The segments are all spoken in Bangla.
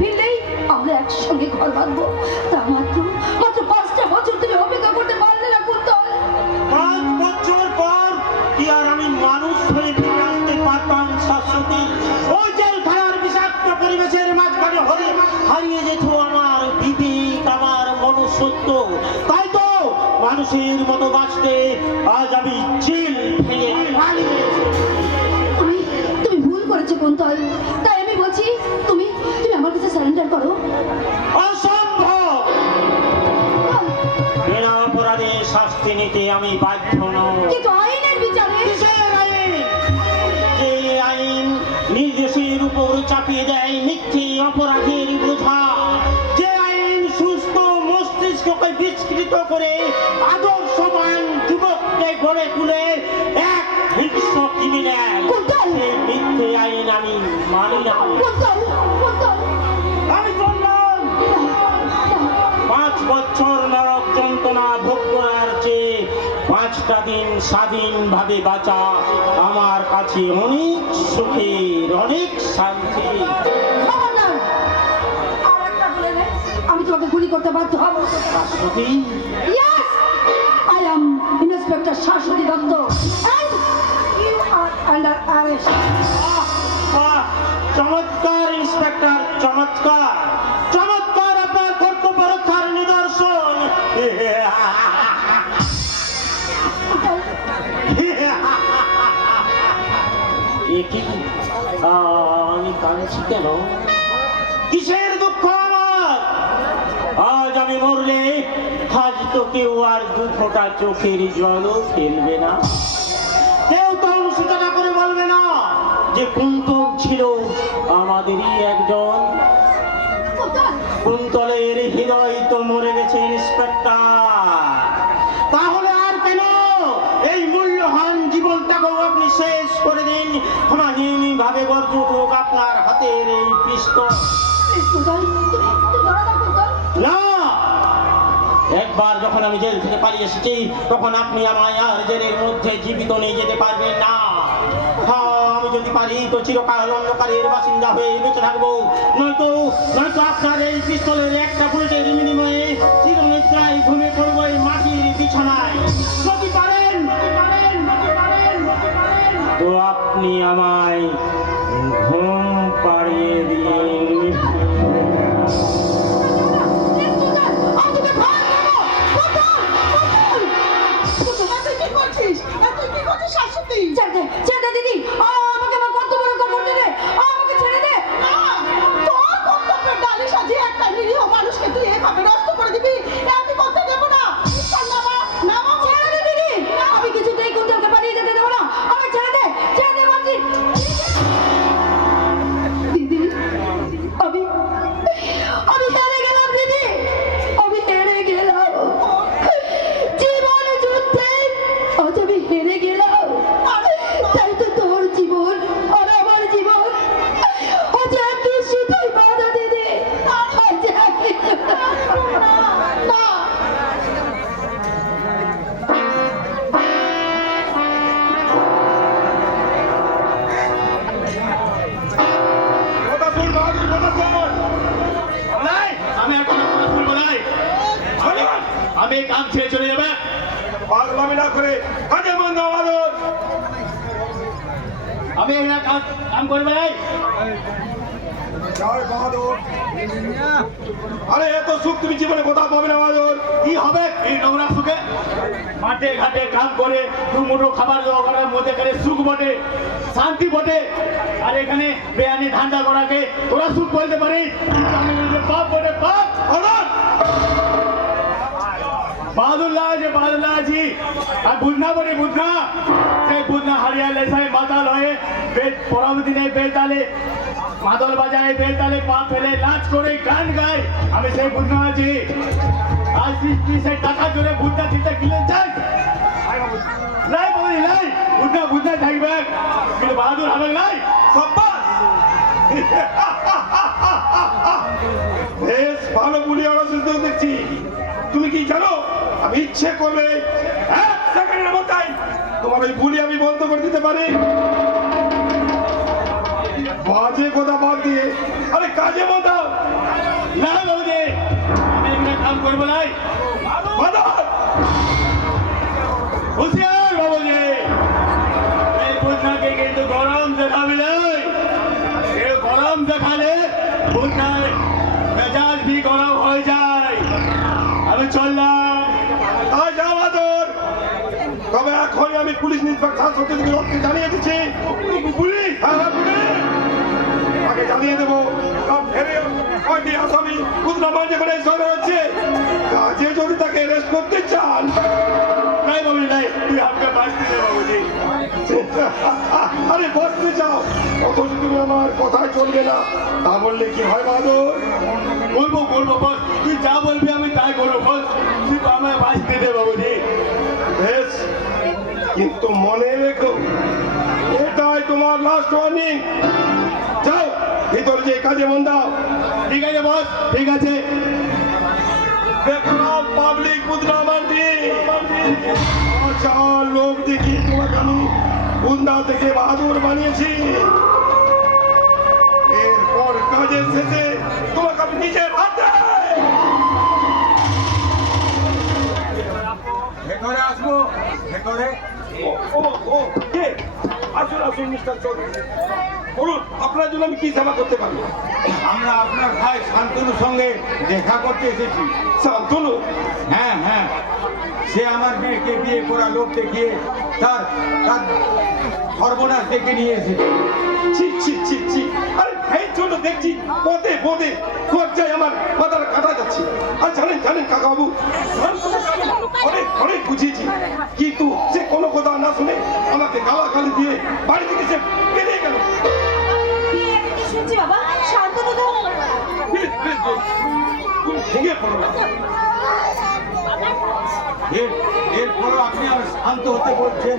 ফিরলেই আমরা একসঙ্গে ঘর বাঁধবো। তা মাত্র 5টা বছর তুমি অপেক্ষা করতে পারলে না কুন্তল। 5 বছর পর কি আর আমি মানুষ হয়ে ফিরে আসতে পারতাম শাশ্বতী? ওই জেলখানার বিষাক্ত পরিবেশের মাঝখানে হারিয়ে যেত আমার বিবেক, আমার মনুষ্যত্ব। তাই তো মানুষের মতো বাঁচতে আজ আমি জেল ভেঙে পালিয়ে তুমি ভুল করেছো কুন্তল। তাই আমি বলছি তুমি আমার কাছে সারেন্ডার করো। অসম্ভব! বিনা অপরাধে শাস্তি নিতে আমি বাধ্য নই। কিন্তু আইনের বিচারে কিসের আইন? যে আইন নির্দেশের উপর চাপিয়ে দেয় মিথ্যে অপরাধের বোঝা, যে আইন সুস্থ মস্তিষ্ককে বিস্কৃত করে আদর্শবান যুবককে গড়ে তুলে এক হিংস্র ক্রিমিনাল, সেই মিথ্যে আইন আমি মানি না। আমি বললাম 5 বছর নরক যন্ত্রণা ভোগ করার চেয়ে 5টা দিন স্বাধীনভাবে বাঁচা আমার কাছে অনেক সুখের, অনেক শান্তি। আমি তোমাকে গুলি করতে বাধ্য হব। Shashwati, Yes, I am Inspector Shashwati Dutta and you are under arrest. বাহ, চমৎকার ইন্সপেক্টর, চমৎকার চমৎকার, আপনার কর্তব্য রক্ষার নিদর্শন। আমি কাঁদছি কেন? কিসের দুঃখ আমার? আজ আমি মরলে আজ তো কেউ আর 2 ফোঁটা চোখের জলও ফেলবে না। কেউ তো অনুশোচনা করে বলবে না যে কুন্তল ছিল আমাদেরই একজন। কুন্তলের হৃদয় তো মরে গেছে ইন্সপেক্টর। তাহলে আর কেন এই মূল্যবান জীবনটাকেও আপনি শেষ করে দিন। ক্ষমাহীন ভাবে বর্জুক হোক আপনার হাতের এই পিস্তল। না, একবার যখন আমি জেল থেকে পালিয়ে এসেছি তখন আপনি আমায় আর জেলের মধ্যে জীবিত নিয়ে যেতে পারবেন না। আমি যদি পারি তো চিরকাল অন্ধকারের বাসিন্দা হয়ে বেঁচে থাকবো, নয়তো আপনার এই পিস্তলের একটা বুলেটের বিনিময়ে চিরনিদ্রায় ঘুমিয়ে পড়বো এই মাটির বিছানায়। যদি পারেন তো আপনি আমায় ঘুম পাড়িয়ে দিন। দিদি আমাকে আমার কর্তব্য রক্ষা করতে দে, আমাকে ছেড়ে দে। তোর কর্তব্যের ডালে সাজিয়ে একটা নিরীহ মানুষকে তুই এভাবে নষ্ট করে দিবি, আমি করতে দেবো না। ছেড়ে দে দিদি, আমি কিছুতেই কুন্তলকে পালিয়ে যেতে দেবো না। আমাকে ছেড়ে দে বলছি। দিদি আমি হেরে গেলাম দিদি, আমি হেরে গেলাম জীবন যুদ্ধে। আজ আমি হেরে গেলাম। তাই তো তোর জীবন আর আমার জীবন আজ একই সুতোয় বাঁধা দিদি, আজ একই না। আমি কাজ ছেড়ে চলে যাবে। পাগলামি না করে কাজে মন দাও বাদর। আমি এখানে কাম করবে নাই। জয় বাহাদুর। আরে এত সুখ তুমি জীবনে কোথাও পাবে না বাহাদুর। কি হবে এই নোংরা সুখে? মাঠে ঘাটে কাম করে 2 মুঠো খাবার জোগাড়ের মধ্যে করে সুখ বটে, শান্তি বটে। আর এখানে বেআইনি ধান্দা করাকে তোরা সুখ বলতে পারিস? পাপ বটে, পাপ। বাহাদুল্লাহ জি আর বুঝনা বটে, বুঝনা সেই বুঝনা হারিয়া লেসায় মাতাল হয়ে পরবর্তী দিনে বেতালে মাদল বাজায়, বেতালে পা ফেলে নাচ করে গান গায়। আমি সেই বুঝনা আছি। আজ সেই টাকা জোরে বুঝনা দিতে গিলে যাই নাই বলি নাই, বুঝনা থাকবে কিন্তু বাহাদুর হবে নাই। বেশ ভালো বুলি আলোচনা দেখছি। তুমি কি জানো আমি ইচ্ছে করলে 1 সেকেন্ডের মধ্যে তোমার ওই বুলি আমি বন্ধ করে দিতে পারি। বাজে কথা বাদ দিয়ে আরে কাজে মন দাও। তাহলে কোথায় মেজাজ বি গরম হয়ে যায়। আমি চললাম। তাই যা বাদর। তবে এখনই আমি পুলিশ ইন্সপেক্টর সত্যজিৎকে জানিয়ে দিচ্ছি। পুলিশ? হ্যাঁ হ্যাঁ, পুলিশ। আগে জানিয়ে দেবো কারণ ফেরে কয়টি আসামি বুধনামান যেখানে সরে হচ্ছে কাজে যদি তাকে অ্যারেস্ট করতে চান। নাই বাবু নাই, তুই আমাকে বাঁচতে দে বাবুজি। আরে বসতে চাও অথচ তুমি আমার কথায় চলবে না, তা বললে কি হয় বাদর? বলবো বলবো বস, তুই যা বলবি আমি তাই করবো বস, তুই আমায় বাঁচতে দে বাবুজি। বেশ, কিন্তু মনে রেখো এটাই তোমার লাস্ট ওয়ার্নিং। যাও ভিতর যে কাজে মন দাও। ঠিক আছে বস, ঠিক আছে। দেখলাম পাবলিক বুধনামান্ডি আচ্ছা লোক দেখি তোমাকে আমি বুন্দা থেকে বাহাদুর বানিয়েছি। এরপর কাজের শেষে তোমাকে আমি নিজের হাতে ভেতরে আসবো, ভেতরে। ও ও কে? আসুন আসুন মিস্টার চৌধুরী, বলুন আপনার জন্য আমি কি সেবা করতে পারি? আমরা আপনার ভাই শান্তনুর সঙ্গে দেখা করতে এসেছি। শান্তনু? হ্যাঁ হ্যাঁ, সে আমার মেয়েকে বিয়ে করা লোক দেখিয়ে তার তার সর্বনাশ ডেকে নিয়ে এসেছে। ছি ছি ছি ছি, আরে এই জন্য দেখছি পদে পদে লজ্জায় আমার মাথাটা কাটা যাচ্ছে। আর জানেন জানেন কাকাবাবু, অনেক অনেক বুঝিয়েছি কিন্তু সে কোনো কথা না শুনে আমাকে গালাগালি দিয়ে বাড়ি থেকে সে বেরিয়ে গেল। শুনছি বাবা, শান্তনু তো প্লিজ প্লিজ তুমি ভেঙে পড়ো না। এরপরও আপনি আমার শান্ত হতে বলছেন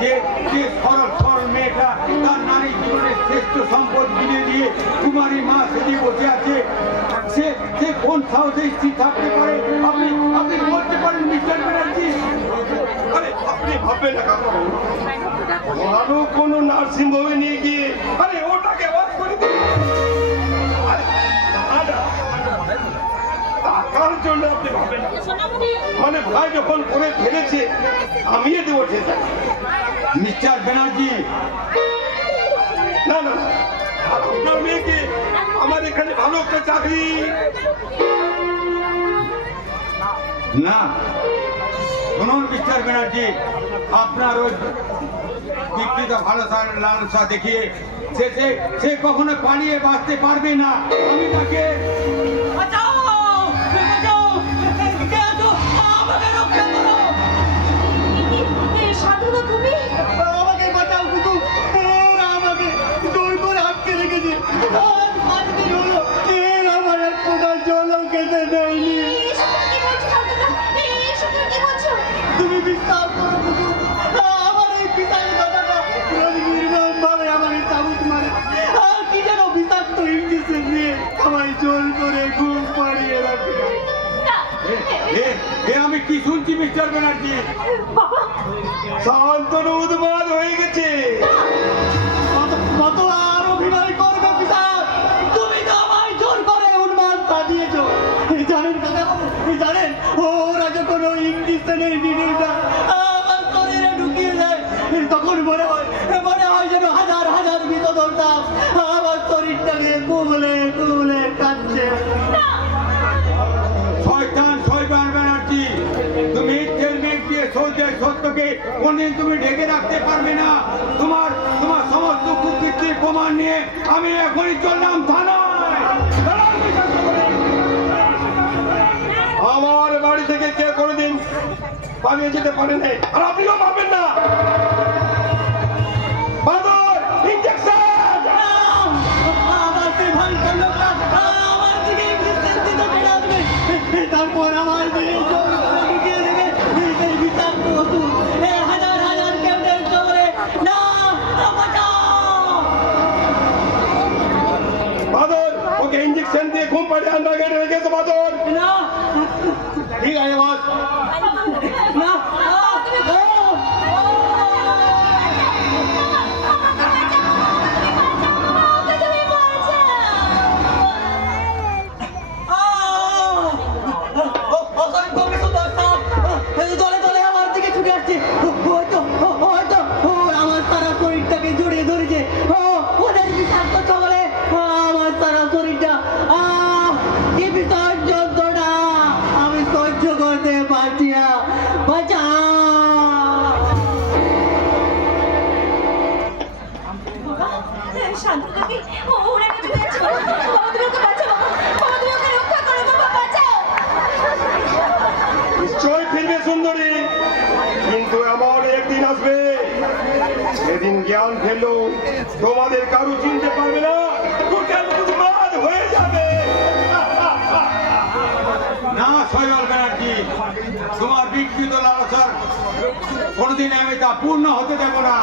যে যে সরল সরল মেয়েটা তার নারী জীবনের শ্রেষ্ঠ সম্পদ বিলিয়ে দিয়ে কুমারী মা সেটি বসে আছে, সে সে কোন সাহসে স্থির থাকতে পারে? আপনি আপনি বলতে পারেন মিস্টার ব্যানার্জি? আরে আপনি ভাববেন না কাকাবাবু, ভালো কোনো নার্সিং হোমে নিয়ে গিয়ে আরে ওটাকে ওয়াশ করে দিন। আরে না, না, টাকার জন্য আপনি ভাববেন না। মানে ভাই যখন করে ফেলেছে আমিও দেবো সেটা। মিস্টার ব্যানার্জি, না না না, আর আপনার মেয়েকে আমার এখানে ভালো একটা চাকরি। না শুনুন মিস্টার ব্যানার্জি, আপনার ওই বিকৃত ভালোবাসার লালসা দেখিয়ে সে সে সে কখনো পালিয়ে বাঁচতে পারবে না। আমি তাকে শান্তনু তুমি আমাকে বাঁচাও কুকু, ওরা আমাকে জোর করে আটকে রেখেছে। আজ 5 দিন হলো এর আমার এক ফোঁটা জলও খেতে দেয়নি। তুমি বিশ্বাস করো কুকু, আমার এই পিতার কথাটা নির্মম ভাবে আমাকে চাবুক মারে আর কি যেন বিষাক্ত ইংলিশে দিয়ে আমায় জোর করে ঘুম পাড়িয়ে রাখে। আমি কি শুনছি মিস্টার ব্যানার্জি? শান্তনু উন্মাদ হয়ে গেছে। কত আর অভিনয় করবে পিতার? তুমি তো আমায় জোর করে উন্মাদ সাজিয়েছো। জানেন কাকাবাবু, জানেন ওরা যখন ওই ইঞ্জেকশনের নিডলটা আমার শরীরে ঢুকিয়ে দেয় তখন মনে হয় যেন হাজার হাজার বিষ ধরতাম আমার শরীরটাকে কুবলে কুবলে কাটছে। শয়তান শয়তান ব্যানার্জি, তুমি হেলমেট দিয়ে সত্যকে কোনদিন তুমি ঢেকে রাখতে পারবে না। তোমার তোমার সমস্ত কুকৃতির প্রমাণ নিয়ে আমি এখনই চললাম থানায়। আমার বাড়ি থেকে কে কোনোদিন পালিয়ে যেতে পারে নাই, আর আপনিও পারবেন না। বাদর ইনজেকশন। আমার সেই ভয়ঙ্কর লোকটা আমার দিকে ইঞ্জেকশন দিতে চলে আসবে, তারপর আমার দিকে জোর করে ঢুকিয়ে দেবে এই বিষাক্ত ওষুধ হাজার হাজার কেমনের জোরে। না, বাঁচাও! বাদর ওকে ইনজেকশন দিয়ে ঘুম পাড়িয়ে আন্ডার গেটে রেখেছে বাদর। না, ঠিক আছে বস। না, দলে দলে আমার দিকে ছুটে আসছে। হয়তো আমার সারা শরীরটাকে জড়িয়ে ধরেছে। ওদের বিষাক্ত চলে আমার বিকৃত লালসার কোনোদিন আমি তা পূর্ণ হতে দেব না।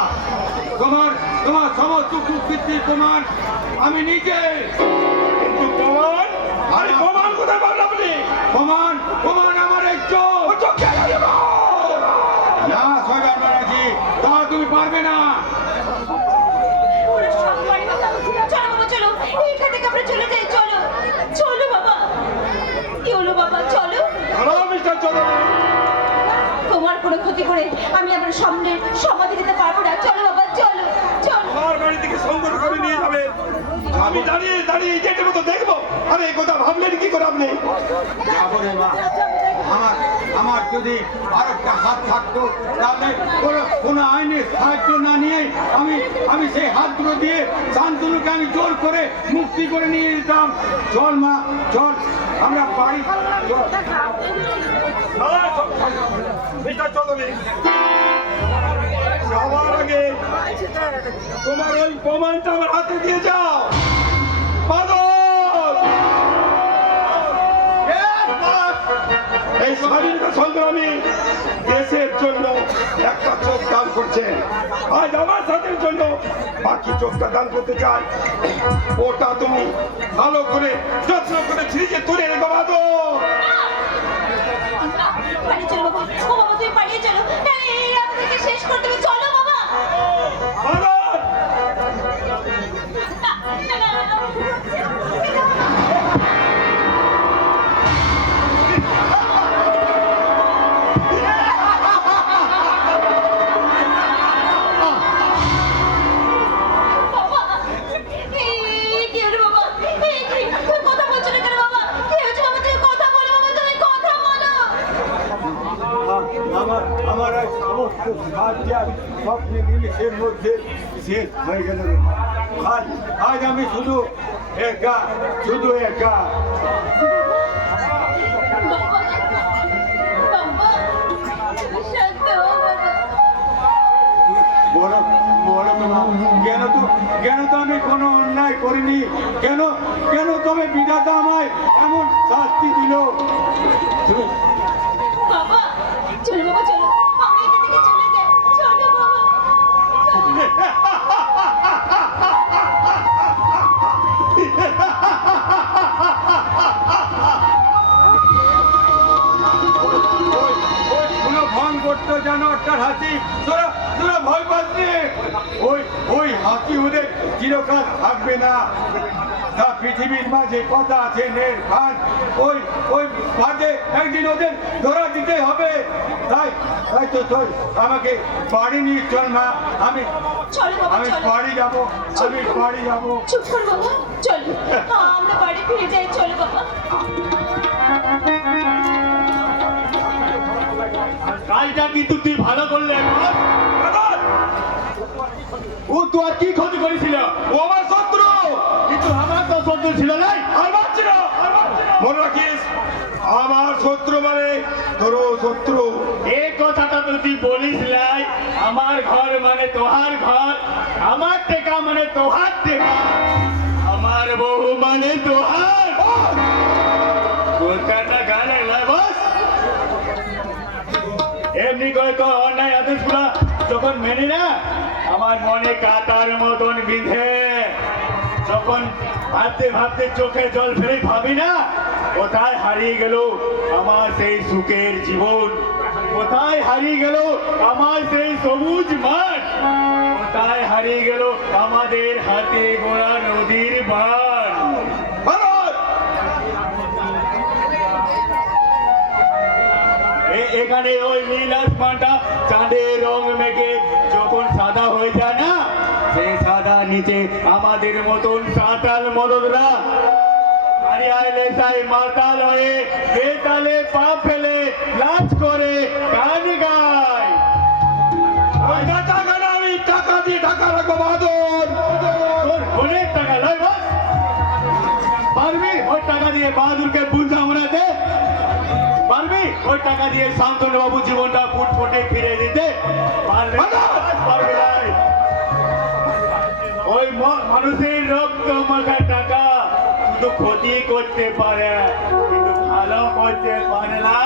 তোমার তোমার সমস্ত কুকৃতির প্রমাণ আমি নিজে। কিন্তু প্রমাণ? আরে প্রমাণ কোথায় পাবেন আপনি? প্রমাণ প্রমাণ আমার এই চোখ। চোখে দেব। না সজার ব্যানার্জি, তা তুমি পারবে না। ওরা সব পারে বাবা। চলো বাবা চলো, এখান থেকে আমরা চলে যাই। চলো চলো বাবা। কি হলো বাবা? চলো। হ্যালো মিস্টার চৌধুরী, তোমার কোনো ক্ষতি করে আমি আমার সামনে সমাধি দিতে পারবো না। চলো বাবা চলো চলো। আমার বাড়ি থেকে সংগ্রহ করে নিয়ে যাবে। আমি দাঁড়িয়ে দাঁড়িয়ে ইটের মতো দেখবো। আরে এই কথা ভাবলেন কি করে আপনি? যাবো রে মা। আমার আমার যদি আর একটা হাত থাকতো তাহলে কোনো আইনের সাহায্য না নিয়ে আমি সেই হাতগুলো দিয়ে শান্তনুকে আমি জোর করে মুক্তি করে নিয়ে যেতাম। চল মা চল, আমরা বাড়ি চল। মিস্টার চৌধুরী, যাওয়ার আগে তোমার ওই প্রমাণটা আমার হাতে দিয়ে যাও। বাদল! এই স্বাধীনতা সংগ্রামী দেশের জন্য একটা চোখ দান করছেন, আজ আমার সাথের জন্য বাকি চোখটা দান করতে চাই। ওটা তুমি ভালো করে যত্ন করে ছিঁড়ে তুলে রেখো বাদল। বাড়ি চলো বাবা। ও বাবা তুমি পালিয়ে চলো। এই আমাদেরকে শেষ করে দেবে। চলো বাবা। বাদল! না, না, না, না, বাবা। কি হলো বাবা? তুমি কথা বলছো না কেন বাবা? কি হয়েছে বাবা? তুমি কথা বলো বাবা, তুমি কথা বলো। আমার এই সমস্ত সাহায্য স্বপ্নে নিমিষের মধ্যে শেষ হয়ে গেল রে মা। আজ আমি শুধু একা। বাবা, বাবা, শান্ত হও বাবা। বলো বলো তো মা, কেন তো আমি কোনো অন্যায় করিনি? কেন তবে বিধাতা আমায় এমন শাস্তি দিল? তুমি বাবা চলো বাবা চলো, আমরা এখান থেকে চলে যাই। চলো বাবা। কোনো ভং করতো জানোয়ারটার হাসি, তোরা ভয় পাচ্ছে। ওই হাসি ওদের চিরকাল থাকবে না। তা পৃথিবীর মাঝে কথা আছে নের খান, ওই মাঝে একদিন ওদের ধরা দিতে হবে। তাই তো তোর আমাকে বাড়ি নিয়ে চল মা। চলো বাবা আমি চলো। বাড়ি যাবো। চুপ কর বাবা। চলো আমরা বাড়ি ফিরে যাই। চলো বাবা। কাজটা কিন্তু তুই ভালো করলে বস। বাদল! ও তো আর কি ক্ষতি করেছিল? ও আমার শত্রু! কিন্তু আমার তো শত্রু ছিল নাই। আর মারছি না! মনে রাখিস, আমার শত্রু মানে তোরও শত্রু। এই কথাটা তো তুই বলিস লাই। আমার ঘর মানে তোহার ঘর, আমার টেকা মানে তোহার টেকা, আমার বউ মানে তোহার। কলকাতা গানে লাই বস। এমনি করে তো অন্যায় আদেশগুলা যখন মেনে না, আমার মনে কাটার মতন বিঁধে। যখন ভাবতে চোখে জল ফেলে ভাবি না, কোথায় হারিয়ে গেল আমার সেই সুখের জীবন, কোথায় হারিয়ে গেল আমার সেই সবুজ মাঠ, কোথায় হারিয়ে গেল আমাদের হাতে গোড়া নদীর বান। বাদল! এখানে ওই নীল আসমানটা চাঁদের রং মেঘে যখন সাদা হয়ে যায় না, সেই সাদা নিচে আমাদের মতন সাঁতাল মদদরা আইলে তাই মাতাল হয়ে বেতালে পা ফেলে নাচ করে গান গায়। ওই টাকা না, আমি টাকা দিয়ে ঢাকা রাখবো বাদল। তোর অনেক টাকা লয় বস। পারবি ওই টাকা দিয়ে বাহাদুরকে বুঝা আমরা দে? পারবি ওই টাকা দিয়ে শান্তনু বাবু জীবনটা ফুটফুটে ফিরে দিতে? পারবি পারবি নাই। ওই মানুষের রক্ত মাখা টাকা শুধু ক্ষতি করতে পারে, কিন্তু ভালো করতে পারে না।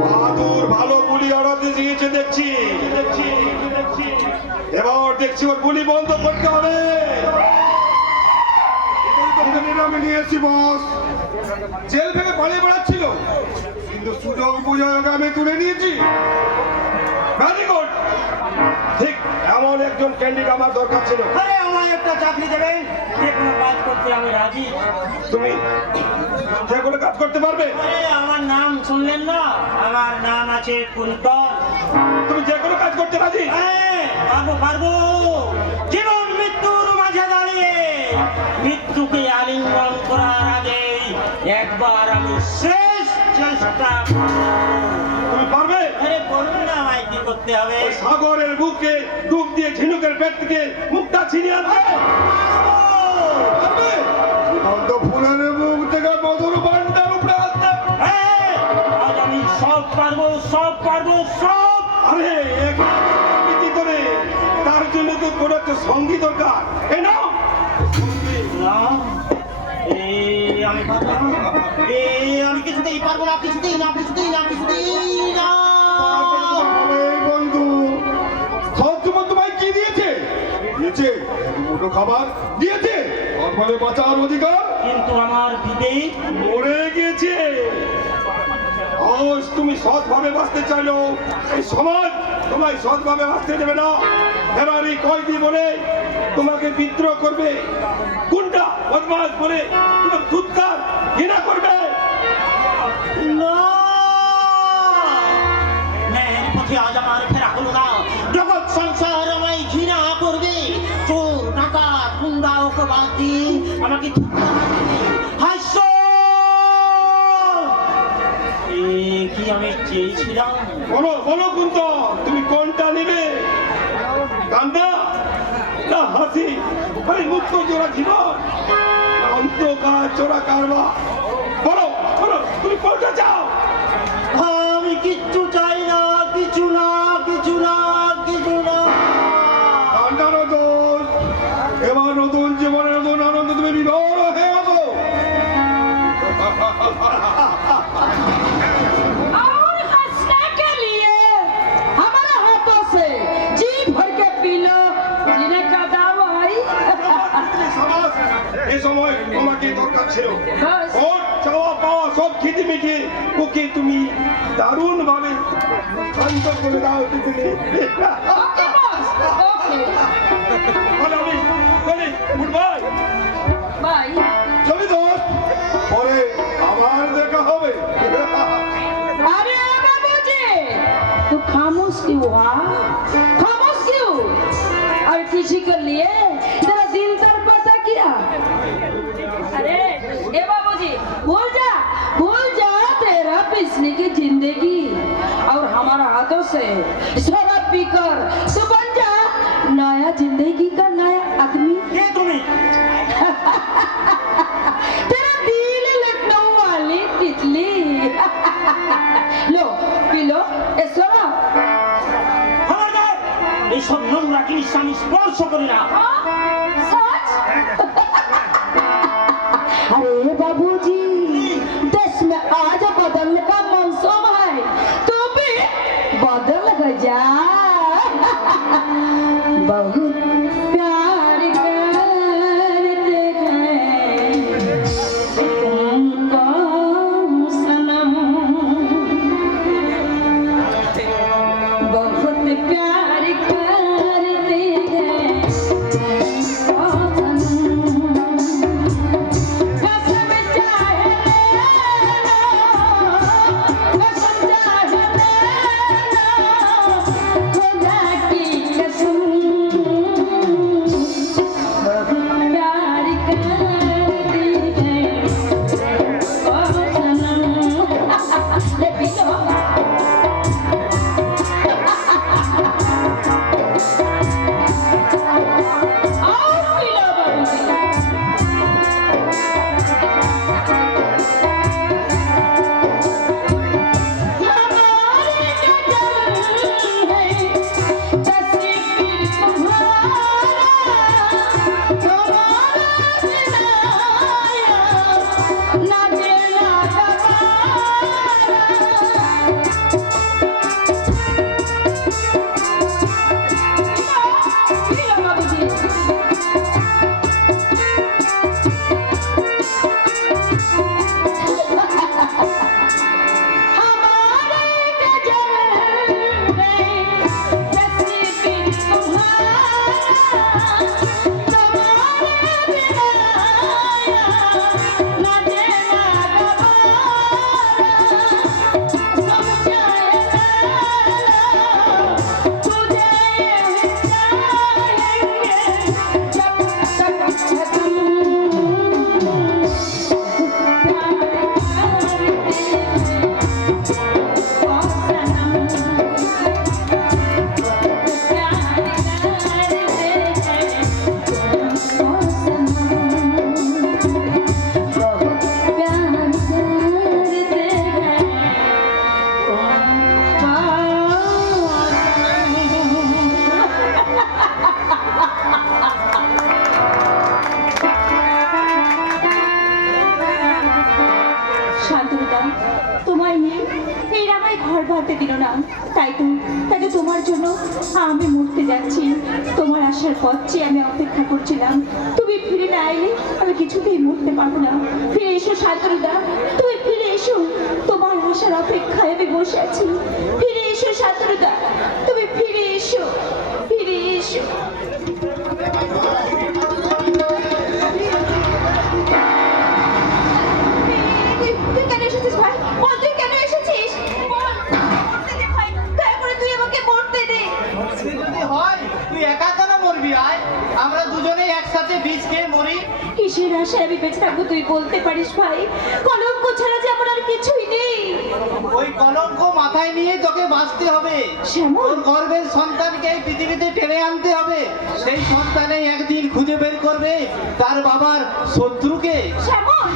বাহাদুর ভালো বুলি আড়াতে গিয়েছে দেখছি এবার দেখছি ওর বুলি বন্ধ করতে হবে। আমি নিয়েছি বস, জেল থেকে পালিয়ে বেড়াচ্ছিল কিন্তু সুযোগ বুঝে ওকে আমি তুলে নিয়েছি। ভেরি গুড, ঠিক এমন একজন ক্যান্ডিডেট আমার দরকার ছিল। আরে আমায় একটা চাকরি দেবেন, যে কোনো কাজ করতে আমি রাজি। তুমি যে কোনো কাজ করতে পারবে? আরে আমার নাম শুনলেন না, আমার নাম আছে কুন্তল। তুমি যে কোনো কাজ করতে রাজি? হ্যাঁ, পারবো। জীবন মৃত্যুর মাঝে দাঁড়িয়ে মৃত্যুকে আলিঙ্গন করার আগে একবার আমি শেষ চেষ্টা করব। তুমি পারবে? আরে বলুন না আমায় কি করতে হবে? ওই সাগরের বুকে ডুব দিয়ে ঝিনুকের পেট থেকে মুক্তা ছিনিয়ে আনবে। পারবে? বন্ধ ফুলের মুখ থেকে মধুর ভান্ডার উপরে আনতে। হ্যাঁ, আজ আমি সব পারবো। আরে একাকিত্ব করে তার জন্য তো কোনো একটা সঙ্গী দরকার। এই নাও না, আমি পারবো না। আমি কিছুতেই পারবো না, কিছুতেই না। বন্ধু, খাওয়ার জন্য তোমায় কি দিয়েছে? দুটো খাবার দিয়েছে, তারপরে বাঁচার অধিকার কিন্তু আমার বিবেক মরে গিয়েছে। আজ তুমি সৎভাবে বাঁচতে চাইলো, এই সমাজ তোমায় সৎভাবে বাঁচতে দেবে না। ফেরারি কয়েদি বলে তোমাকে বিদ্রোহ করবে, গুন্ডা বদমাশ বলে তোমার দুধকার ঘৃণা করবে। না, ন্যায়ের পথে আজ আমার ফেরা হলো না। জগৎ সংসার আমায় ঘৃণা করবে। চোর, ডাকাত, গুন্ডা ওকে বাদ দিয়ে আমাকে হাস্য কি আমি চেয়েছিলাম। বলো কুন্ত, তুমি কোনটা নেবে? কান্না না হাসি? আরে মুক্ত জোড়া জীবন, অন্তকার চোরা কারবার? বলো তুমি কোনটা চাও? আমি কিচ্ছু চাই না, কিছু না। কান্না নতুন, এবার নতুন জীবনের নতুন আনন্দ তুমি বিভোর হয়ে গেছো। और हंसने के लिए हमारे हाथों से जी भर के पी लो जीने का दवाई। এই সময় তোমাকে দরকার ছিল। बस ওর চাওয়া পাওয়া সব খিটিমিটি ওকে তুমি দারুণ ভাবে শান্ত করে দাও। Okay boss, okay good bye. Bye. চলি দোস্ত, পরে আবার দেখা হবে। अरे बाबूजी, तू खामोश क्यों हुआ? खामोश क्यों? और किसी के लिए तेरा दिल तड़पाता क्या? अरे ए बाबूजी, भूल जा तेरा पिछले की जिंदगी और हमारा हाथों से शराब पीकर तू बन जा नया जिंदगी का नया आदमी। কে তুমি? तेरा दिल लखनऊ वाली तितली। लो पी लो ए शराब। খবরদার, এইসব নোংরা জিনিস আমি স্পর্শ করি না। सच? अरे बाबूजी, देश में आज बदलने का मौसम है, तो भी बदल जा। बहुत प्यार करते हैं तुमको सनम, बहुत प्यार करते हैं থাকতে দিল না। তাই তো তোমার জন্য আমি মরতে যাচ্ছি। তোমার আসার পথ চেয়ে আমি অপেক্ষা করছিলাম। তুমি ফিরে না এলে আমি কিছুতেই মরতে পারবো না। ফিরে এসো শান্তনুদা, তুমি ফিরে এসো। তোমার আসার অপেক্ষায় আমি বসে আছি। ফিরে এসো শান্তনুদা, তুমি ফিরে এসো, ফিরে এসো। তুই কেন এসেছিস ভাই? বল, তুই কেন এসেছিস? বল, মরতে দে ভাই, দয়া করে তুই আমাকে মরতে দে। সে যদি হয় তুই একা কেন মরবি? আয় আমরা দুজনেই একসাথে বীজ খেয়ে মরি। কিসের আশায় আমি বেঁচে থাকবো তুই বলতে পারিস ভাই? কলঙ্ক ছাড়া যে আমার আর কিছুই নেই। ওই কলঙ্ক মাথায় নিয়ে তোকে বাঁচতে হবে। শ্যামল, তোর গর্ভের সন্তানকে এই পৃথিবীতে টেনে আনতে হবে। সেই সন্তানেই একদিন খুঁজে বের করবে তার বাবার শত্রুকে। শ্যামল,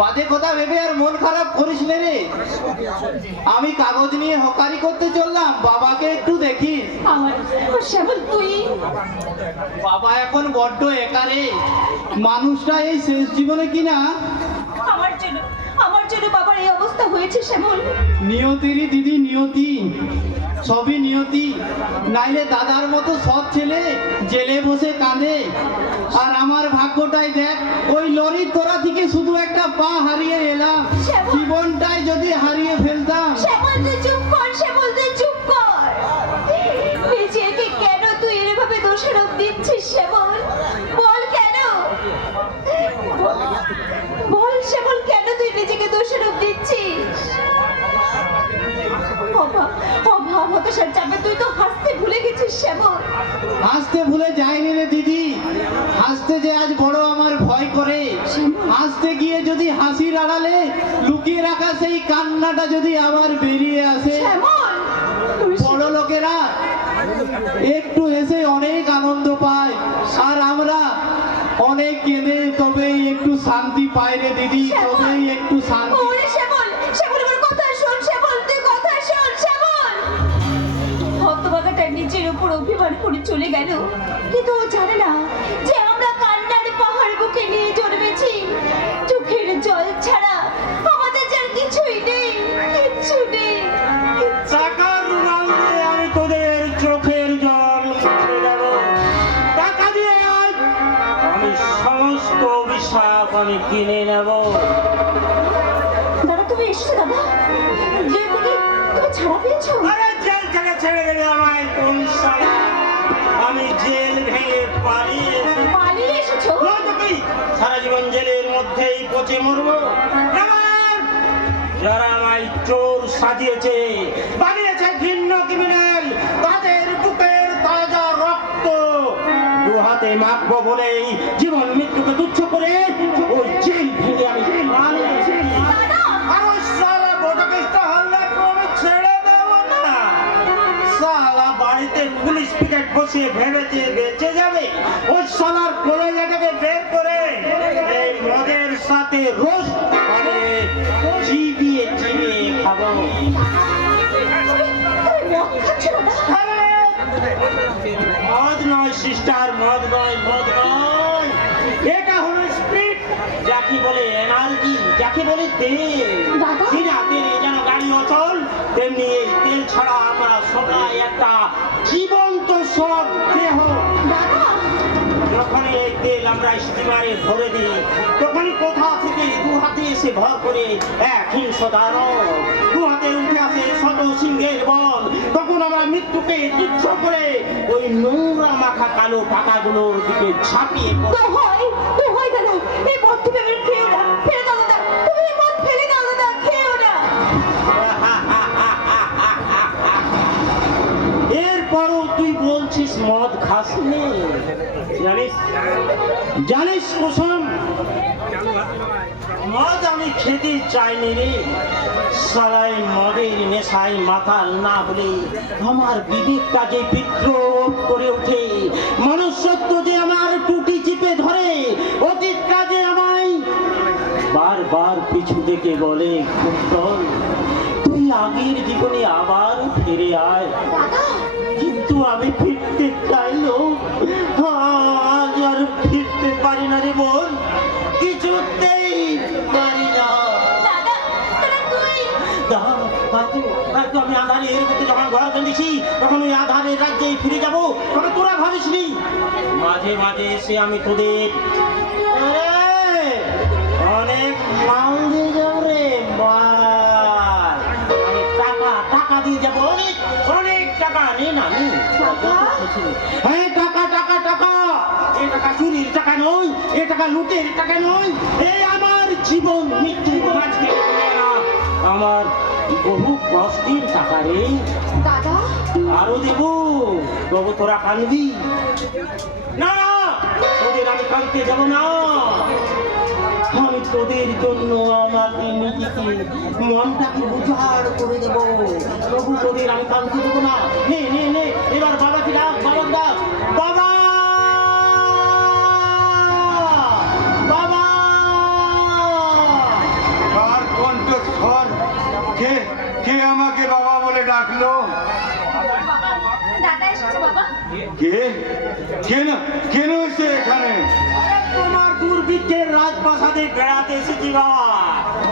বাজে কথা ভেবে আর মন খারাপ করিস না রে। আমি কাগজ নিয়ে হকারি করতে চললাম, বাবাকে একটু দেখিস। আমার শ্যামল তুই। বাবা এখন বড্ড একা রে। মানুষটা এই শেষ জীবনে কিনা আমার জন্য বাবার এই অবস্থা হয়েছে শ্যামল। নিয়তিরই দিদি, নিয়তি, সবই নিয়তি। নাইলে দাদার মতো সৎ ছেলে জেলে বসে কাঁদে। আর আমার ভাগ্যটাই দেখ, ওই লরির তোরা থেকে শুধু একটা পা হারিয়ে এলাম। শ্যামল। জীবনটাই যদি হারিয়ে ফেলতাম। শ্যামল তুই চুপ কর, শ্যামল তুই চুপ কর। নিজেকে কেন তুই এভাবে দোষারোপ দিচ্ছিস শ্যামল? বল কেন? বল শ্যামল, কেন তুই নিজেকে দোষারোপ দিচ্ছিস? অভাব হতাশার চাপে তুই তো হাসতে ভুলে গেছিস শ্যামল। হাসতে ভুলে যায়নি রে দিদি। হাসতে যে আজ বড় আমার ভয় করে। হাসতে গিয়ে যদি হাসির আড়ালে লুকিয়ে রাখা সেই কান্নাটা যদি আবার বেরিয়ে আসে। শ্যামল, তুই বড় লোকেরা একটু হেসে অনেক আনন্দ পায়, আর আমরা অনেক কেঁদে তবেই একটু শান্তি পাই রে দিদি, তবেই একটু শান্তি। ওরে শ্যামল, শ্যামল আমার কথা শোন শ্যামল, তুই কথা শোন শ্যামল। হতভাগাটা নিজের উপর অভিমান করে চলে গেল, কিন্তু ও জানে না যে আমরা কান্নার পাহাড় বুকে নিয়ে জন্মেছি। চোখের জল ছাড়া আমাদের যার কিছুই নেই, কিচ্ছু নেই। টাকার রুমালে আমি তোদের চোখের জল মুছে দেব। টাকা দিয়ে আজ আমি সমস্ত অভিশাপ আমি কিনে নেব। দাদা তুমি এসেছো দাদা? যে থেকে তুমি ছাড়া পেয়েছো? আরে জেল থেকে ছেড়ে দেবে আমায় কোন শালা? আমি জেল ভেঙে পালিয়ে এসেছি। পালিয়ে এসেছো? নয়তো কি সারা জীবন জেলের মধ্যেই পচে মরবো? আমার যারা আমায় চোর সাজিয়েছে, বানিয়েছে ঘৃণ্য ক্রিমিনাল, তাদের বুকের তাজা রক্ত দু হাতে মাখবো বলেই জীবন মৃত্যুকে তুচ্ছ করে ওই জেল ভেঙে আমি পালিয়ে এসেছি। দাদা! আর ওই শালা বোটাকেশটা হাল্লাকে আমি ছেড়ে দেব না। শালা বাড়িতে পুলিশ পিকেট বসিয়ে ভেবেছে বেঁচে যাবে। ওই শালার কলেজাটাকে বের করে এই মদের সাথে রোস্ট করে চিবিয়ে চিবিয়ে খাবো। তুমি মদ খাচ্ছ দাদা? আরে, মদ নয় সিস্টার, মদ নয়, মদ নয়। এটা হলো স্পিরিট, যাকে বলে এনার্জি, যাকে বলে তেল। দাদা? বিনা তেলে যেন গাড়ি অচল, তেমনি এই তেল ছাড়া আমরা সবাই একটা জীবন্ত সব দেহ। দাদা! যখন এই তেল আমরা স্টিমারে ভরে দিই, তখন কোথা থেকে দু হাতে এসে ভর করে এক হিংস্র দানব, দু হাতে উঠে আসে শত সিংহের বল। তখন আমরা মৃত্যুকে তুচ্ছ করে ওই নোংরা মাখা কালো টাকাগুলোর দিকে ঝাঁপিয়ে পড়ি। তো হয় দাদা, এই মদ তুমি আমার খেও না, ফেলে দাও দাদা, তুমি এই মদ ফেলে দাও দাদা, খেও না। এরপরও তুই বলছিস মদ খাসনি? জানিস কুসুম, মদ আমি খেতে চাইনি রে। সালাই মদের নেশায় মাতাল না বলে আমার বিবেকটা যে বিদ্রোহ করে ওঠে, মনুষ্যত্ব যে আমার টুটি চিপে ধরে, অতীত কাজে আমায় বারবার পিছু থেকে বলে কুন্তল তুই আগের জীবনে আবার ফিরে আয়। কিন্তু আমি ফিরতে চাইলো আজ আর ফিরতে পারি না রে বোন, কিছুতেই পারি না। দাদা, দাদা তুই দাঁড়াও, হয়তো আমি আধারের মধ্যে যখন ঘর দিয়েছি তখন ওই আধারের রাজ্যেই ফিরে যাব, তবে তোরা ভাবিসনি মাঝে মাঝে এসে আমি তোদের অনেক মাল দিয়ে যাবো রে মাল। আমি টাকা টাকা দিয়ে যাবো, অনেক অনেক টাকা। নে না নে হ্যাঁ, টাকা টাকা টাকা। এ টাকা চুরির টাকা নয়, এ টাকা লুটের টাকা নয়, এই আমার জীবন মৃত্যুর মাঝখানে না, আমার বহু কষ্টের টাকা রে। দাদা আরো দেবো, তবু তোরা কানবি না, তোদের আমি কানতে যাব না। আমি তোদের জন্য আমাকে নিজেকে মনটাকে উজাড় করে দেব, তবু তোদের আমি কানতে দেবো না। নে নে নে, এবার বাবাকে ডাক, বাবার ডাক, বাবা বাবা। কার কণ্ঠস্বর? কে কে আমাকে বাবা বলে ডাকলো? দাদা এসেছে বাবা। কে কেন কেন এসে এখানে? তোমার দুর্ভিক্ষের রাজপ্রাসাদে বেড়াতে এসেছি বাবা,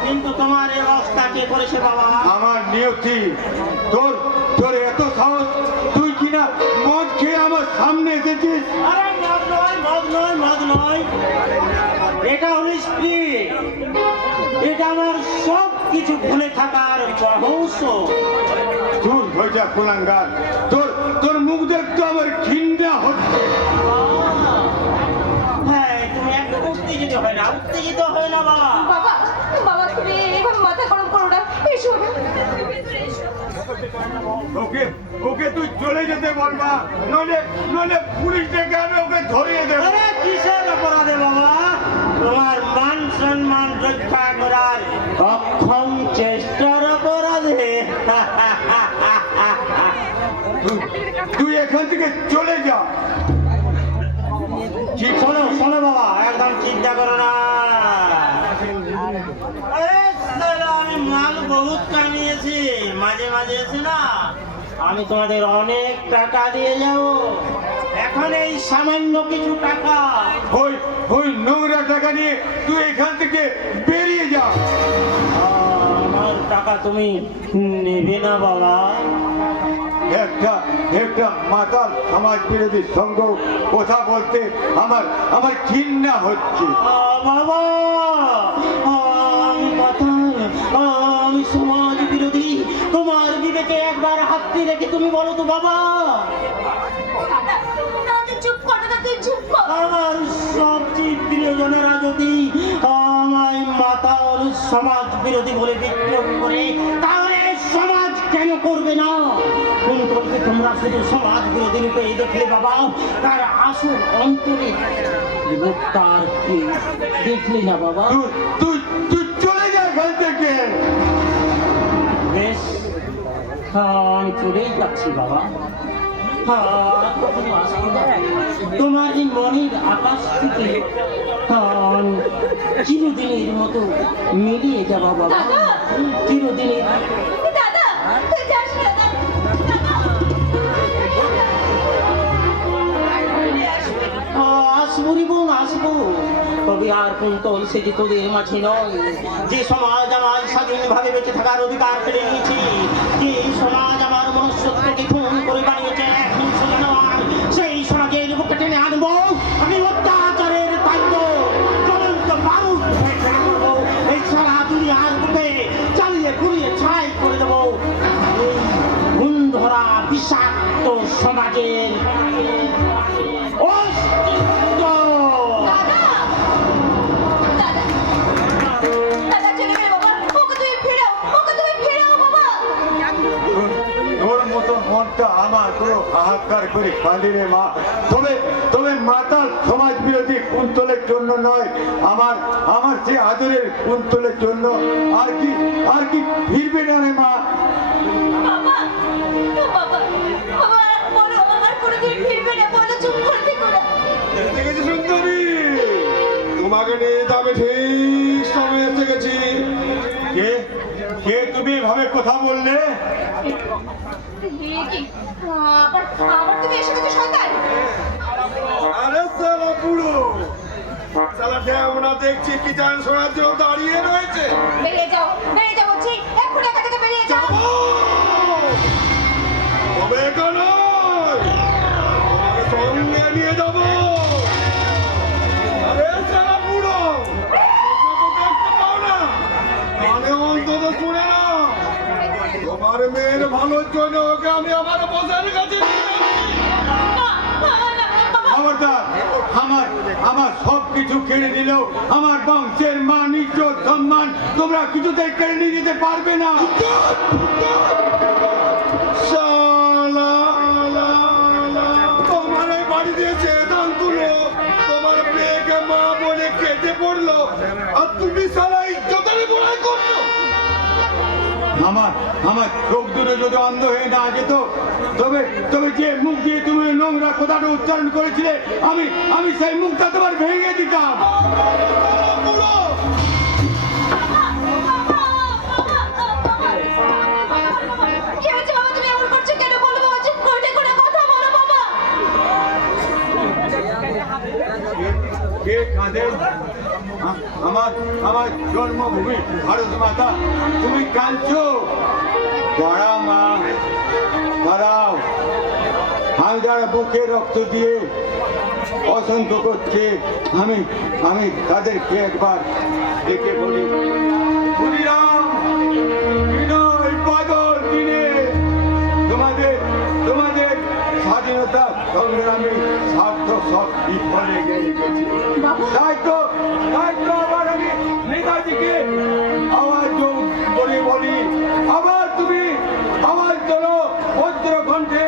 কিন্তু তোমার এই অবস্থা কে করেছে বাবা? আমার নিয়তি। তোর তোর এত সাহস, তুই কিনা মদ খেয়ে আমার সামনে এসেছিস? আরে মদ নয়, মদ নয়, মদ নয়, এটা হলো স্ত্রী। এটা আমার সব কিছু ভুলে থাকার রহস্য। দূর হয়ে যা কুলাঙ্গার, তোর তোর মুখ দেখতে আমার ঘৃণা হচ্ছে। হ্যাঁ, তুমি একটু উত্তেজিত হয় না, উত্তেজিত হয় না বাবা। বাবা বাবা তুমি এভাবে মাথা গরম করো না, এসো না। ওকে ওকে তুই চলে যেতে বলবা, নইলে নইলে পুলিশ ডেকে আনে, ওকে ধরিয়ে দেবে। আরে কিসের অপরাধে বাবা? তোমার মান সম্মান রক্ষা করার অক্ষম চেষ্টার অপরাধে। তুই এখান থেকে চলে যা। শোনো শোনো বাবা, একদম চিন্তা করো না। আরে শালা, আমি মাল বহুত কামিয়েছি, মাঝে মাঝে এসে না আমি তোমাদের অনেক টাকা দিয়ে যাব। এখন এই সামান্য কিছু টাকা, ওই ওই নোংরা টাকা নিয়ে তুই এখান থেকে বেরিয়ে যা। আমার টাকা তুমি নেবে না বাবা? একটা একটা মাতাল সমাজ বিরোধীর সঙ্গে কথা বলতে আমার আমার ঘৃণা হচ্ছে। বাবা, আমি মাতাল, আমি সমাজ বিরোধী। তোমার বিবেকে একবার হাতটি রেখে তুমি বলো তো বাবা। চুপ কর না, তুই চুপ কর। আমার সবচেয়ে প্রিয়জনেরা যদি আমায় মাতাল সমাজ বিরোধী বলে বিদ্রোহ করে, তাহলে সমাজ কেন করবে না? কোনকে তোমরা শুধু সমাজ বিরোধী রূপে দেখলে বাবা, তার আসল অন্তরে তার দেখলে না বাবা। তুই তুই তুই চলে যা এখান থেকে। বেশ, আমি চলেই যাচ্ছি বাবা। কখনো আসবো না। তোমার এই মনের আকাশ থেকে আমি চিরদিনের মতো মিলিয়ে যাবো বাবা, দাদা! চিরদিনের। দাদা তুই যাস না, দাদা। আসবো রে বোন, আসবো, তবে আর কুন্তল সে যে তোদের মাঝে নয়। যে সমাজ আমার স্বাধীনভাবে বেঁচে থাকার অধিকার কেড়ে নিয়েছে, যে সমাজ আমার মনুষ্যত্বকে খুন করে বানিয়েছে হিংস্র জানোয়ার, সেই সমাজের বুকে টেনে আনবো আমি অত্যাচারের তাণ্ডব, জ্বলন্ত বারুদ হয়ে ফেলে দেবো এই সারা দুনিয়ার বুকে, চালিয়ে ঘুরিয়ে ছাই করে দেবো এই গুণ ধরা বিষাক্ত সমাজের অস্তিত্ব। দাদা চলে গেলে বাবা, ওকে তুমি ফেরাও, ওকে তুমি ফেরাও বাবা। তোর মতো মনটা আমার পুরো হাহাকার করে কাঁদে রে মা। তবে তবে মাতাল সমাজ বিরোধী কুন্তলের জন্য নয়, আমার আমার যে আদরের কুন্তলের জন্য। আর কি ফিরবে না রে মা। বাবা বাবা বাবা, বলো আমার কোনোদিন ফিরবে না, বলো, চুপ করে থেকো না। এসে গেছি সুন্দরী, তোমাকে নিয়ে যাবে ঠিক সময় এসে গেছি। কে কে তুমি এভাবে কথা বললে? এ কি? আবার আবার তুমি এসে গেছো শয়তান। আরে সালা বুড়ো, সালা ঢেমনা দেখছি কি জান শোনার জন্য দাঁড়িয়ে রয়েছে। বেরিয়ে যাও বলছি, এখন একা থেকে বেরিয়ে যাও। যাবো জন্য ওকে আমি আমার বসার কাছে নিয়ে যাচ্ছি। খবরদার, আমার সব কিছু কেড়ে নিলেও আমার বংশের মান ইজ্জত সম্মান তোমরা কিছুতেই কেড়ে নিয়ে যেতে পারবে না। শালা, তোমার এই বাড়ি দিয়েছে দান তুলো, তোমার মেয়েকে মা বলে কেটে পড়লো, আর তুমি শালা ইজ্জতের গোড়ায় করছো। আমার চোখ দুটো যদি অন্ধ হয়ে না যেত, তবে যে মুখ দিয়ে তুমি নোংরা কথাটা উচ্চারণ করেছিলে, আমি সেই মুখটা তোমার ভেঙে দিতাম। কি হয়েছে বাবা, তুমি এমন করছো কেন? বলো বাবা, চুপ করে কথা বলো বাবা। কে কাঁদে? আমার জন্মভূমি ভারত মাতা, তুমি কাঁদছো? দাঁড়াও মা, দাঁড়াও। আমি যারা বুকে রক্ত দিয়ে অসংখ্য করছে, আমি তাদেরকে একবার দেখে বলি, ক্ষুদিরাম, বিনয়, বাদল, দিনে তোমাদের স্বাধীনতা সংগ্রামী স্বার্থ সব বিফলে গেছে। তাই তো আবার আমি নেতাজিকে আওয়াজ বলি, আবার তুমি আওয়াজ তোলো ভদ্র কণ্ঠে,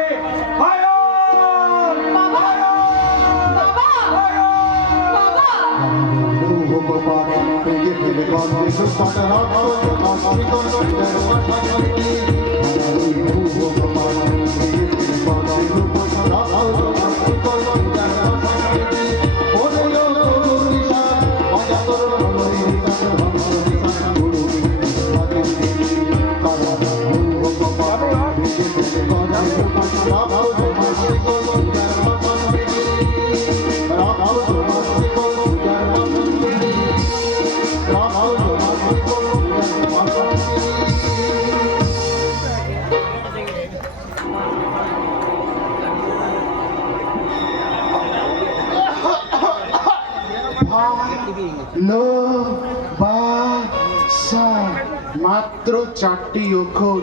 মাত্র 4টি অক্ষর,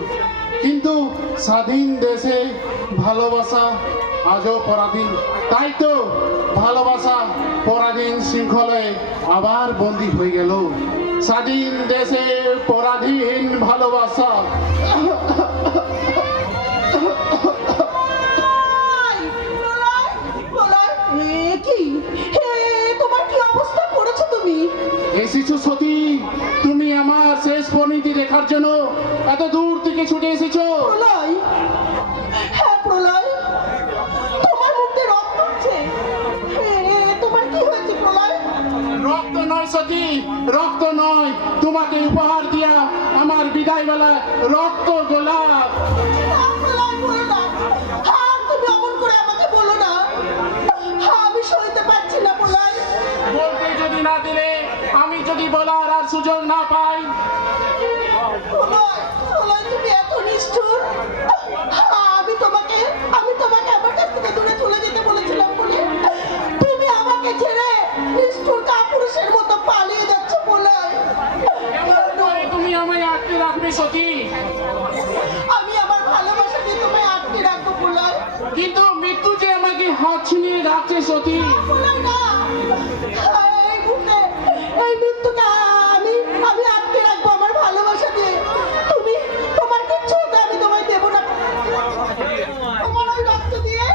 কিন্তু স্বাধীন দেশে ভালোবাসা আজও পরাধীন। তাই তো ভালোবাসা পরাধীন শৃঙ্খলে আবার বন্দী হয়ে গেল। স্বাধীন দেশে পরাধীন ভালোবাসা। তোমার কি অবস্থা করেছো তুমি? এসেছো সতী, তুমি আমার শেষ পরিণতি দেখার জন্য এত দূর থেকে ছুটে এসেছো। প্রলয়, হ্যাঁ প্রলয়, তোমার মুখে রক্ত হচ্ছে। তোমার কি হয়েছে প্রলয়? রক্ত নয় সতী, রক্ত নয়, তোমাকে উপহার দিয়া আমার বিদায় বেলা রক্ত গোলাপ। না, প্রলয়, বলো না। তুমি অমন করে আমাকে বলো না। আমি সইতে পারছি না প্রলয়। বলতে যদি না দিলে, আমি যদি বলার আর সুযোগ না পাই। প্রলয়, প্রলয়, তুমি এত নিষ্ঠুর। আমি তোমাকে আমার কাছ থেকে দূরে চলে যেতে বলেছিলাম বলে তুমি আমাকে ছেড়ে নিষ্ঠুর কাপুরুষের মতো পালিয়ে যাচ্ছ প্রলয়। এমন করে তুমি আমায় আটকে রাখবে সতী, আমি আমার ভালোবাসা দিয়ে তোমায় আটকে রাখবো প্রলয়। কিন্তু মৃত্যু যে আমাকে হাত ছিনিয়ে রাখছে সতী। প্রলয় না, এই মৃত্যুকে আমি আটকে রাখবো আমার ভালোবাসা দিয়ে। তোমার কিচ্ছু হতে আমি তোমায় দেবো না। তোমার ওই রক্ত দিয়ে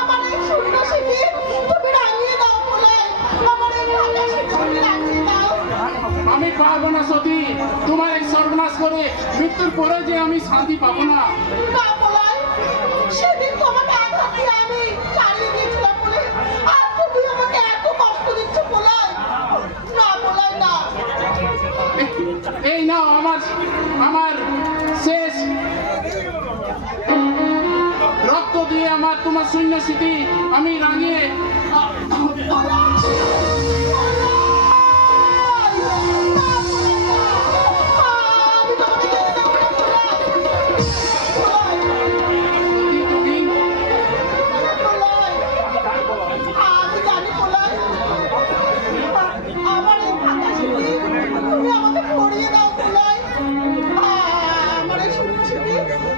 আমার এই শূন্য স্মৃতি তুমি রাঙিয়ে দাও প্রলয়। আমার এই ফাঁকা স্মৃতি তুমি রাঙিয়ে দাও। আমি পারবো না সতী, তোমার এই সর্বনাশ করে মৃত্যুর পরে যে আমি শান্তি পাবো না। না প্রলয়, সেদিন তোমাকে আঘাত দিয়ে আমি ছাড়িয়ে দিয়েছিলাম বলে আজ তুমি আমাকে এত কষ্ট দিচ্ছ প্রলয়। না প্রলয় না। এই নাও আমার শেষ রক্ত দিয়ে তোমার শূন্য স্মৃতি আমি রাঙিয়ে।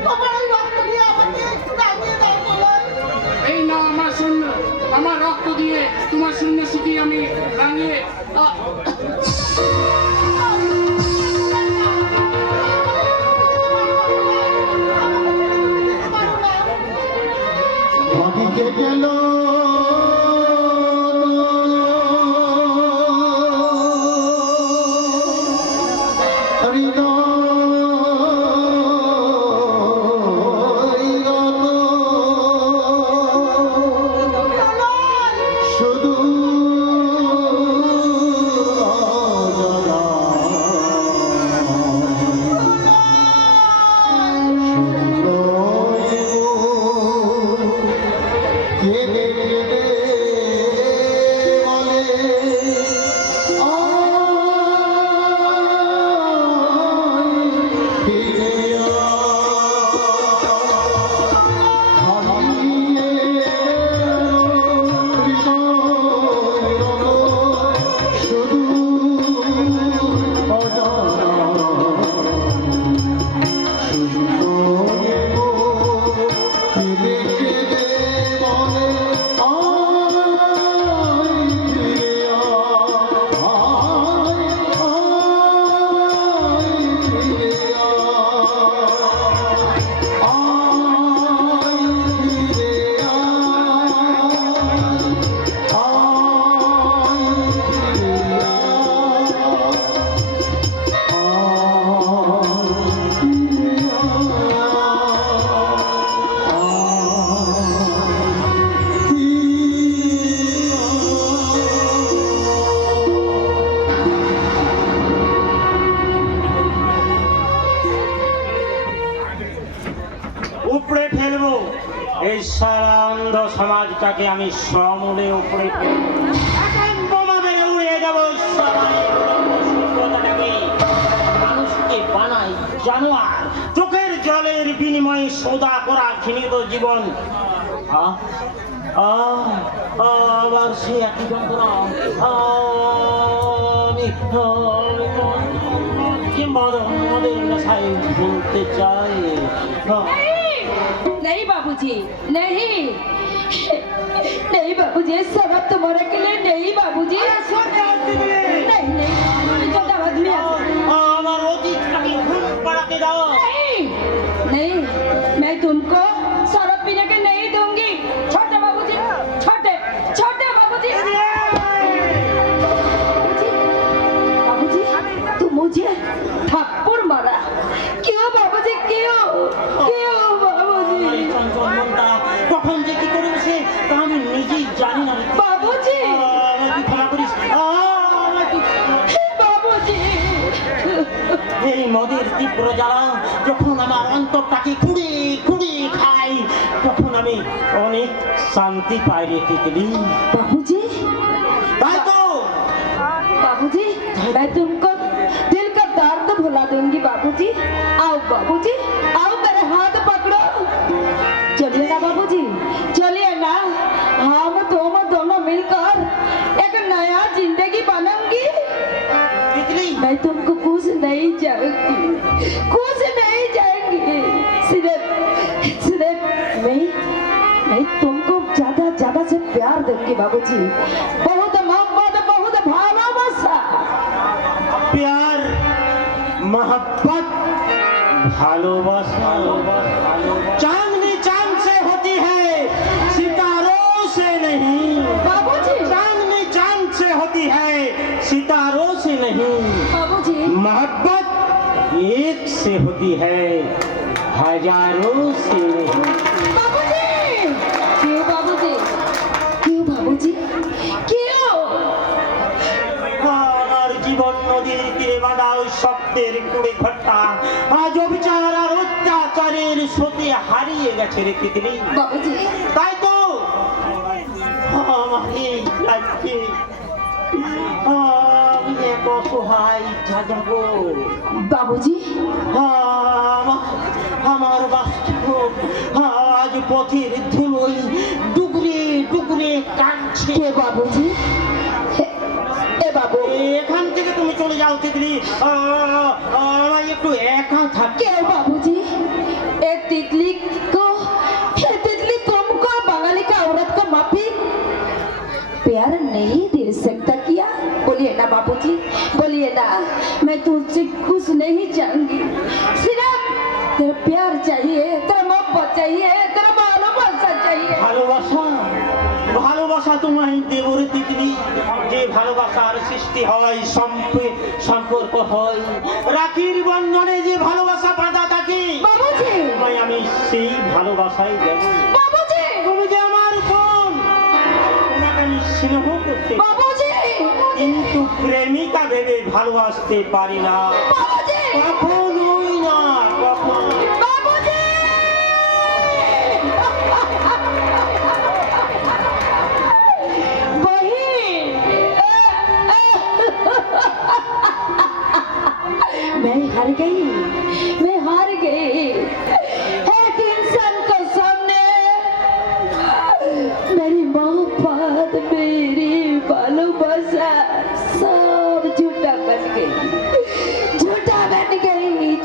তোমার ওই রক্ত অন্ধ সমাজটাকে আমি সমূলে উপরে ফেলবো। এখন বোমা মেরে উড়িয়ে দেবো সবাই সভ্যতাটাকে। মানুষকে বানাই জানোয়ার, চোখের জলের বিনিময়ে সৌদা করা ঘৃণিত জীবন। আহ আহ আবার সে একই যন্ত্রণা। আমি মদের নেশায় ভুলতে চাই। नहीं बाबूजी, नहीं नहीं बाबूजी, शराब तुम्हारे के लिए नहीं बाबूजी। नहीं नहीं मुझे तो दवा दिया। আমার অতীতটাকে ঘুম পাড়াতে দাও। नहीं नहीं मैं तुमको शराब पीने के नहीं दूंगी। छोटे बाबूजी, छोटे छोटे बाबूजी। बाबूजी तुम मुझे थप्पड़ मारा क्यों बाबूजी, क्यों क्यों बाबूजी? মনটা কখন যে কি করে বসে তা আমি নিজেই জানি না। बाबूजी আমাকে ক্ষমা করিস। আমাকে बाबूजी এই মদের তীব্র জ্বালা যখন আমার অন্তরটাকে খুঁড়ে খুঁড়ে খাই, তখন আমি অনেক শান্তি পাই রে তিতলি। बाबूजी তাই তো बाबूजी मैं तुमको दिल का दर्द भुला दूंगी बाबूजी। आओ बाबूजी, आओ मेरे हाथ पकड़ो। चलिए ना बाबूजी, चलिए ना। हम तुम दोनों मिलकर एक नया जिंदगी बनाऊंगी। তিতলি मैं तुमको कुछ नहीं जाऊंगी, कुछ नहीं जाएंगी। सिर्फ सिर्फ मैं तुमको ज्यादा से प्यार दूंगी बाबूजी। बहुत मोहब्बत, बहुत भालोबासा। प्यार मोहब्बत भालोबासा चांदनी चांद से होती है, सितारों से नहीं। बाबूजी चांदनी चांद से होती है, सितारों से नहीं। बाबूजी मोहब्बत एक से होती है, हजारों से नहीं। बाबूजी क्यों बाबूजी, क्यों बाबूजी, क्यों? আমার জীবন নদীর তীরে বাঁধা ওই সত্যের কুড়ে ঘট্টা আজ অবিচার আর অত্যাচারের স্রোতে হারিয়ে গেছে রে তিতলি। बाबूजी তাই তো আমাকে লাগছে আমি এক অসহায় যাযাবো। बाबूजी আমার বাস্তব আজ পথের ধুলোয় ডুকরে ডুকরে কাটছে। के बाबूजी ए बाबू এখান থেকে তুমি চলে যাও তিতলি, আমায় একটু একা থাকতে। क्यों बाबूजी? ए तितली तुमको बंगाली का औरत को माफी प्यार नहीं दे सकता क्या? बोलिए ना बाबूजी, बोलिए ना। मैं तुझसे कुछ नहीं चाहूंगी, सिर्फ तेरा प्यार चाहिए, तेरा मोहब्बत चाहिए, तेरा भालोबासा चाहिए। ভালোবাসা ভালোবাসা তোমায় দেব রে তিতলি। যে ভালোবাসার সৃষ্টি হয়, সম্পর্ক হয়, রাখির বন্ধনে যে ভালোবাসা বাঁধা থাকে, बाबूजी তোমায় আমি সেই ভালোবাসাই দেব। बाबूजी তুমি যে আমার বোন, তোমাকে আমি স্নেহ করতে, बाबूजी কিন্তু প্রেমিকা ভেবে ভালোবাসতে পারি না। बाबूजी কখনোই না, কখনো। बाबूजी मैं हार गई, मैं हार गई। एक इंसान के सामने मेरी मोहब्बत, मेरी भालोबासा सब झूठा बन गई, झूठा बन गई,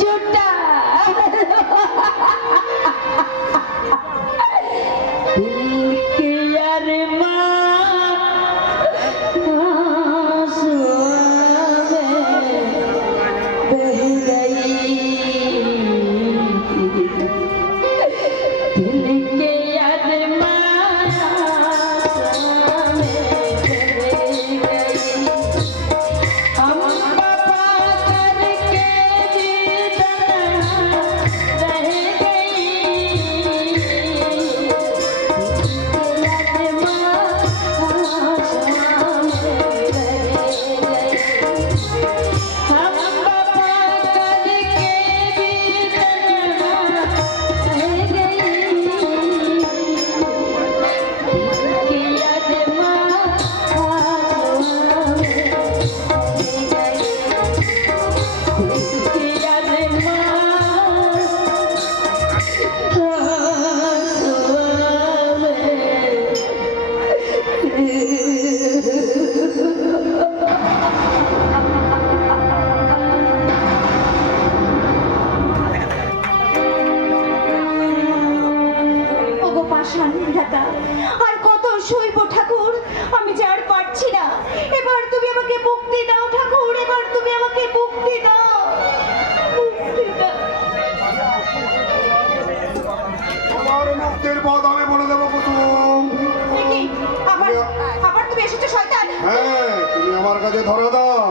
কাজে ধরা দাও।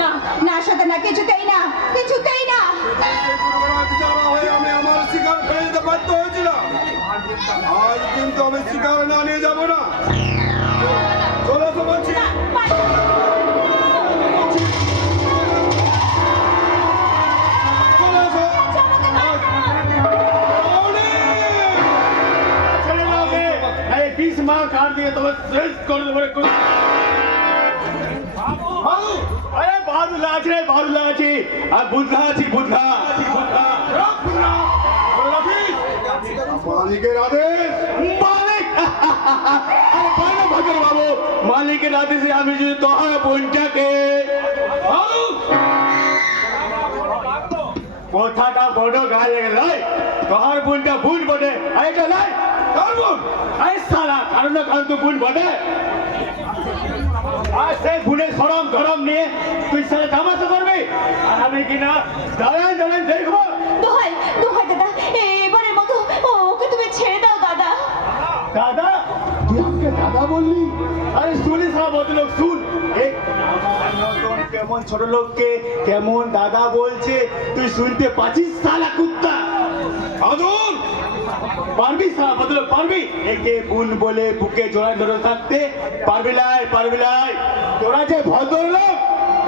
না না সাথে না, কিছুতেই না, কিছুতেই না। সেই ছোটবেলায় বিচারা হয়ে আমি আমার শিকার ফেলে দিতে বাধ্য হয়েছিলাম। আজ কিন্তু আমি শিকার না নিয়ে যাব না। চলে এসো বলছি। চলে এসো। ছেড়ে দাও কে? এই 20 মার কাট দিয়ে তোমার শেষ করে দেবো রে। আরে বাদুলা আছে রে, বাদুলা আছে। আর বুধলা আছি, বুধলা। মালিকের আদেশ। মালিক আরে বলো ভদ্র বাবু, মালিকের আদেশে আমি যদি তোহার বোনটাকে কথাটা বড় গায়ে লেগে লাই, তোহার বোনটা বোন বটে। আরে এটা লাই তোর বোন। আরে সালা কারণ না কারণ তো বোন বটে। আর সেই বোনের সরম গরম নিয়ে তুই সাথে তামাশা করবি, আর আমি কিনা দাঁড়ান দাঁড়ান দেখবো। দোহাই দোহাই দাদা, এবারের মতো ওকে তুমি ছেড়ে দাও দাদা। দাদা, তুই আমাকে দাদা বললি? আরে শুনিস না ভদ্রলোক, শুন। আমার মতন কেমন ছোট লোককে কেমন দাদা বলছে তুই শুনতে পাচ্ছিস সালা কুত্তা? আদর। পারবি সালা ভদ্রলোক, পারবি? একে বোন বলে বুকে জড়ায় ধরে থাকতে পারবি লাই, পারবি লাই? তোরা যে ভদ্রলোক,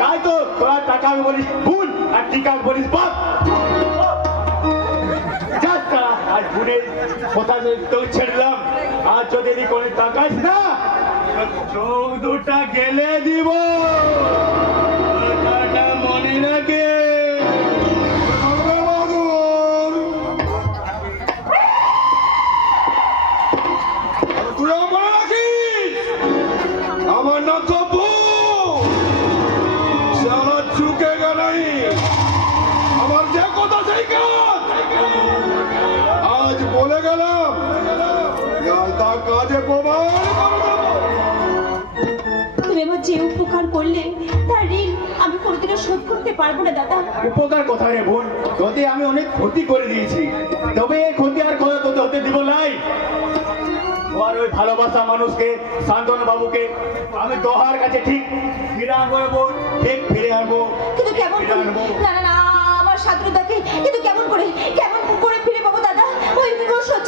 তাই তো তোরা টাকা বলিস বোন আর টিকা বলিস বাপ। যাস তারা, আজ বোনের কথা তোকে ছেড়লাম। আর যদি এদিকে কোনো তাকাস না, চোখ দুটা গেলে দিব। কথাটা মনে রাখে। তুই মনে রাখিস, আমার নাম তব্বু। সারা চুকে গেলাই আমার যে কথা সেই কাজ। আজ বলে গেলাম, তা কাজে প্রমাণ করে দেবো। তুমি আমার যে উপকার করলে তার ঋণ আমি কোনোদিনও শোধ করতে পারবো না দাদা। উপকার কথা রে বোন, তোতে আমি অনেক ক্ষতি করে দিয়েছি, তবে এই ক্ষতি আর কথা তোতে হতে দিব নাই। তোমার ওই ভালোবাসা মানুষকে, শান্তনু বাবুকে আমি তোহার কাছে ঠিক ফিরে আনবো রে বোন, ঠিক ফিরে আনবো। কিন্তু কেমন ফিরে করে? আনবো। না না না, আমার শত্রুতাকে কিন্তু কেমন করে ফিরে পাবো দাদা? ওই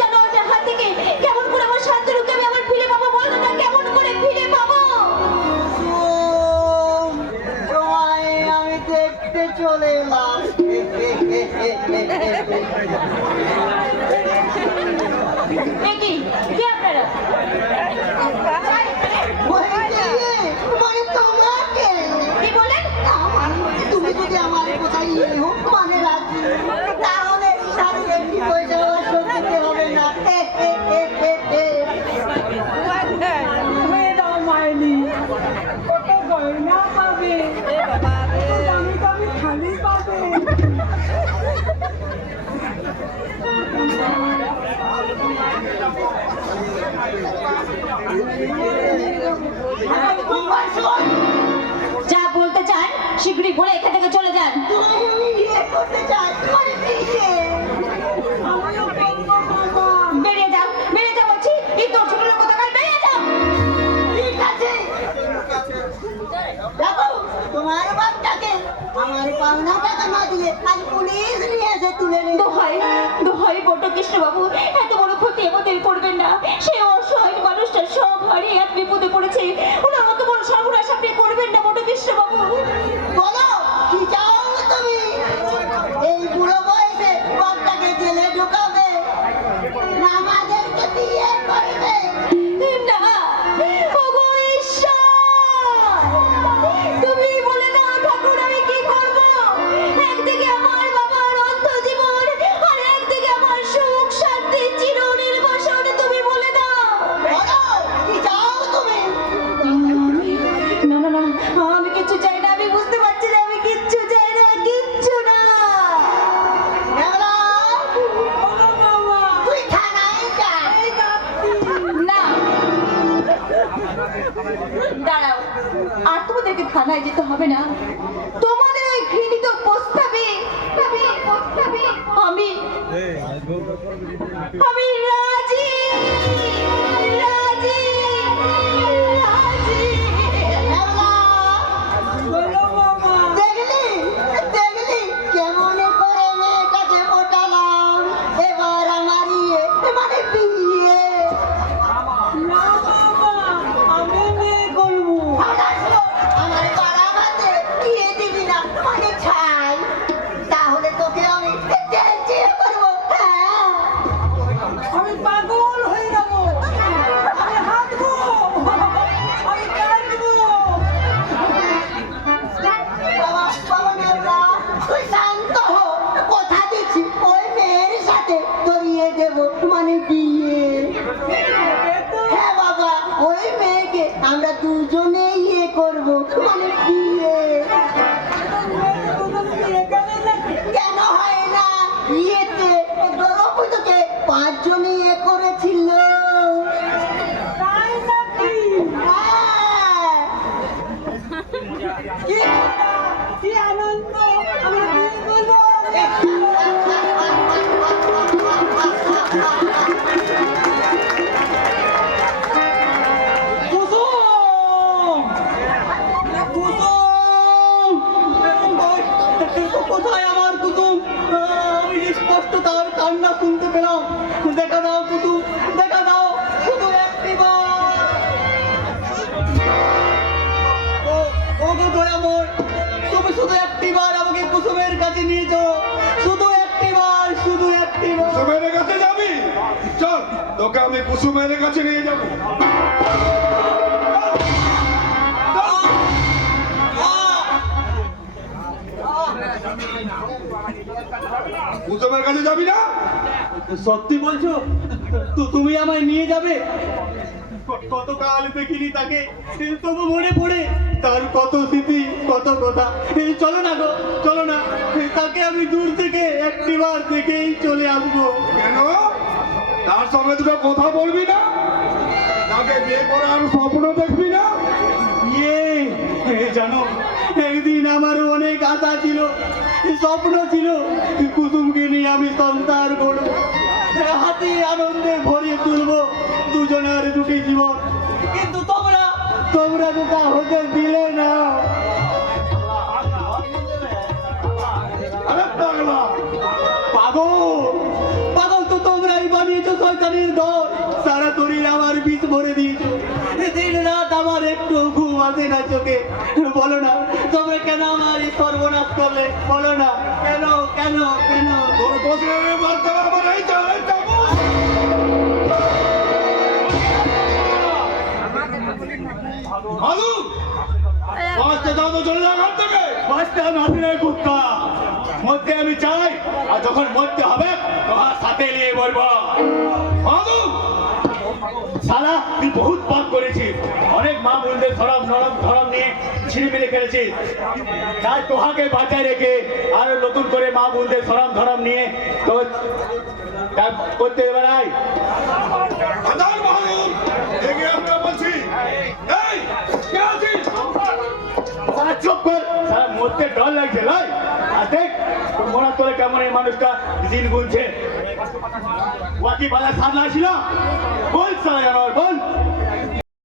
জানোয়ারটার হাত থেকে কেমন করে আমার শত্রুকে আমি আবার ফিরে পাবো? বল দাদা, কেমন করে ফিরে পাবো? তোমায় আমি দেখতে চলে এলাম। এ কি? কে আপনারা? মানে তোমরা কে? কি বলেন? তুমি যদি আমার কোথায় হোক মানে রাজি, তাহলে সাথে কি পয়সা শোধ দিতে হবে না। যা বলতে চান শীঘ্রই বলে এখান থেকে চলে যান। আমি বিয়ে করতে চাই। মানে বিয়ে? বেরিয়ে যাও, বেরিয়ে যাও বলছি। এই তোর ছোট লোক কোথাকার, বেরিয়ে যাও। ঠিক আছে, দেখো তোমার বাপটাকে আমার পাওনা টাকা না দিয়ে আজ পুলিশ নিয়ে এসে তুলে নিয়ে দোহাই দোহাই বড় কৃষ্ণ বাবু, এত বড় ক্ষতি আমাদের করবেন না। সেই অসহায় মানুষটা সব হারিয়ে এক বিপদে পড়েছে। ওরা অত বড় সর্বনাশ আপনি করবেন না বড় কৃষ্ণ বাবু। বলো কি চাও তুমি? এই বুড়ো বয়সে বাপটাকে জেলে ঢোকাবে না আমাদেরকে বিয়ে করবে? না, ওগো ঈশ্বর, তুমি বলে দাও ঠাকুর আমি কি করব? একদিকে আমার বাবার অন্ত জীবন, আর একদিকে আমার সুখ শান্তি চিরনির্বাসন। তুমি বলে দাও। বলো কি চাও তুমি? না না না, আমি কিচ্ছু চাই না। আমি বুঝতে পারছি না, আমি কিচ্ছু চাই না, কিচ্ছু না। নেবলা, তুই থানায় যা। না, দাঁড়াও, আর তোমাদেরকে থানায় যেতে হবে না। তোমাদের ওই ঘৃণিত প্রস্তাবে আমি রাজি, রাজি, রাজি। নেবলা, কি মজা, কি আনন্দ, আমরা বিয়ে করবো। কুসুম! কুসুম! কোথায় আমার কুসুম? আমি স্পষ্ট তার কান্না শুনতে পেলাম। দেখা দাও কুসুম, দেখা দাও, শুধু একটিবার। ও গো দয়াময়, তুমি শুধু একটিবার আমাকে কুসুমের কাছে নিয়ে যাও, শুধু একটিবার, শুধু একটিবার। কুসুমের কাছে যাবি? চল, তোকে আমি কুসুমের কাছে নিয়ে যাবো। কুসুমের কাছে যাবি না? সত্যি বলছো? তুমি আমায় নিয়ে যাবে? কতকাল দেখিনি তাকে, তবু মনে পড়ে তার কত স্মৃতি, কত কথা। চলো না গো, চলো না, তাকে আমি দূর থেকে একটিবার দেখেই চলে আসবো। কেন? তার সঙ্গে দুটো কথা বলবি না? তাকে বিয়ে করার স্বপ্ন দেখবি না? ইয়ে, জানো, একদিন আমারও অনেক আশা ছিল, স্বপ্ন ছিল, কুসুমকে নিয়ে আমি সংসার করবো, হাতে আনন্দে ভরিয়ে তুলবো দুজনের দুটি জীবন। কিন্তু তোমরা তো তা হতে দিলে না। আরে পাগলা! পাগল, পাগল তো তোমরাই বানিয়েছো, শয়তানের দল। সারা শরীর আমার বিষ ভরে দিয়েছো, দিন রাত আমার একটু ঘুম আসে না চোখে। বলো না, তোমরা কেন আমার এই সর্বনাশ করলে? বলো না, কেন কেন কেন? তোর বছরের মারতে আমার এই যাবো। মাধু! বাঁচতে যাও তো চলে যাও ঘর থেকে। বাঁচতে আমি আসি নাই কুত্তা, মরতে আমি চাই, আর যখন মরতে হবে তোমার সাথে নিয়ে বলবো। মাধু! সালা তুই বহুত পাপ করেছিস, অনেক মা বোনদের ধরম নরম ধরম নিয়ে ছিঁড়ে মিলে খেলেছিস, তাই তোহাকে বাঁচায় রেখে আরো নতুন করে মা বোনদের ধরম নিয়ে তো তা করতে বেড়াই। আদার বাহাদুর! এগিয়ে আমরা বলছি। এই, কে আছিস? সারা চুপ কর, সারা মরতে ডর লাগছে লয়। আর দেখ মনে তোরে কেমন এই মানুষটা দিন গুনছে। ওয়াকি বাজার সামনে আসিল, বল সারা জানোয়ার বল।